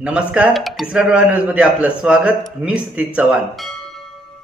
नमस्कार, तिसरा डोळा न्यूज मध्ये आपलं स्वागत। मी सतीश चव्हाण।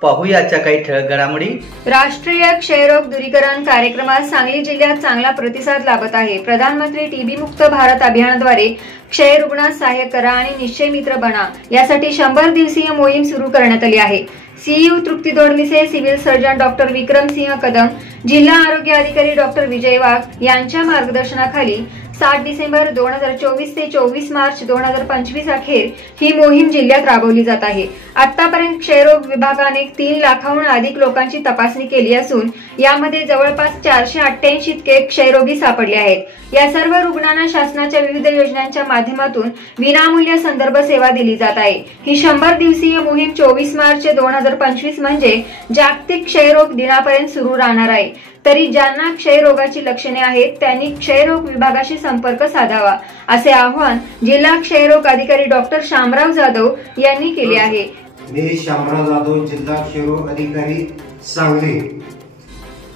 पाहूयाच्या काही ठळक घडामोडी। राष्ट्रीय क्षयरोग दूरीकरण कार्यक्रमास सांगली जिल्ह्यात चांगला प्रतिसाद लाभत आहे। प्रधानमंत्री टीबी मुक्त भारत अभियानाद्वारे क्षय रुग्णास सहाय्य करा आणि निश्चय मित्र बना यासाठी 100 दिवसीय मोहीम सुरू करण्यात आली आहे। सीयू तृप्ती Dodmise, civil surgeon doctor Vikram Singh Kadam, जिल्हा आरोग्य अधिकारी डॉक्टर विजय वाघ यांच्या मार्गदर्शनाखाली 7 डिसेंबर 2024 ते 24 मार्च 2025 अखेर ही मोहीम जिल्ह्यात राबवली जात आहे। आतापर्यंत क्षयरोग विभागाने 3 लाखाहून अधिक लोकांची तपासणी केली असून यामध्ये जवळपास 488 इतके क्षयरोगी सापडले आहेत। या सर्व रुग्णांना शासनाच्या विविध योजनांच्या माध्यमातून विनामूल्य संदर्भ सेवा दिली जात आहे। ही 100 दिवसीय मोहीम 24 मार्च 2025 म्हणजे जागतिक क्षयरोग दिनापर्यंत सुरू राहणार आहे। तरी ज्यांना क्षयरोगाची लक्षणे आहेत त्यांनी क्षयरोग विभागाशी संपर्क साधावा असे आवाहन जिल्हा क्षयरोग अधिकारी डॉक्टर शामराव जाधव यांनी केले आहे। मी शामराव जाधव, जिल्हा क्षयरोग अधिकारी सांगली।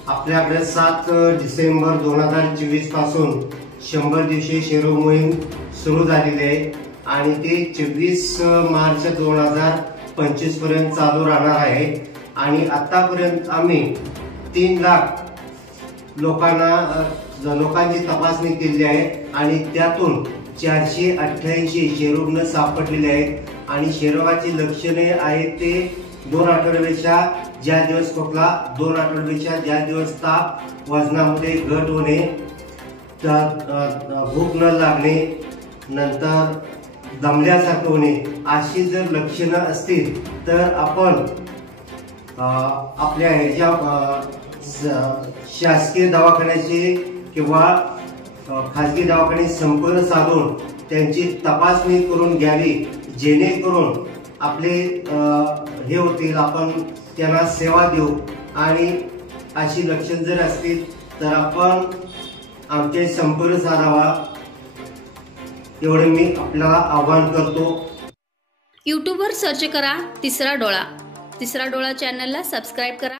आपल्याकडे 7 डिसेंबर 2024 पासून 100 दिवसीय क्षयरोग मोहीम सुरू झालेली आहे आणि ते 24 मार्च 2025 पर्यंत चालू राहणार आहे। आणि आतापर्यंत आम्ही 3 लाख लोकांची तपासणी केली आहे आणि त्यातून 488 क्षयरुग्ण सापडलेले आहेत। आणि क्षयरोगाची लक्षणे आहेत ते 2 आठवड्यापेक्षा ज्या दिवस खोकला, 2 आठवड्यापेक्षा ज्या दिवस ताप, वजनामध्ये घट होणे, भूक न लागणे, नंतर दमल्यासारखं होणे, अशी जर लक्षणं असतील तर आपण आपल्या ह्याच्या शासकीय दवाखान्याचे किंवा खाजगी दवाखाने संपर्क साधून त्यांची तपासणी करून घ्यावी, जेणेकरून आपले हे होतील, आपण त्यांना सेवा देऊ। आणि अशी लक्षण जर असतील तर आपण आमचे संपर्क साधावा, एवढे मी आपल्याला आवाहन करतो। यूट्यूबवर सर्च करा तिसरा डोळा। तिसरा डोळा चॅनलला सबस्क्राइब करा।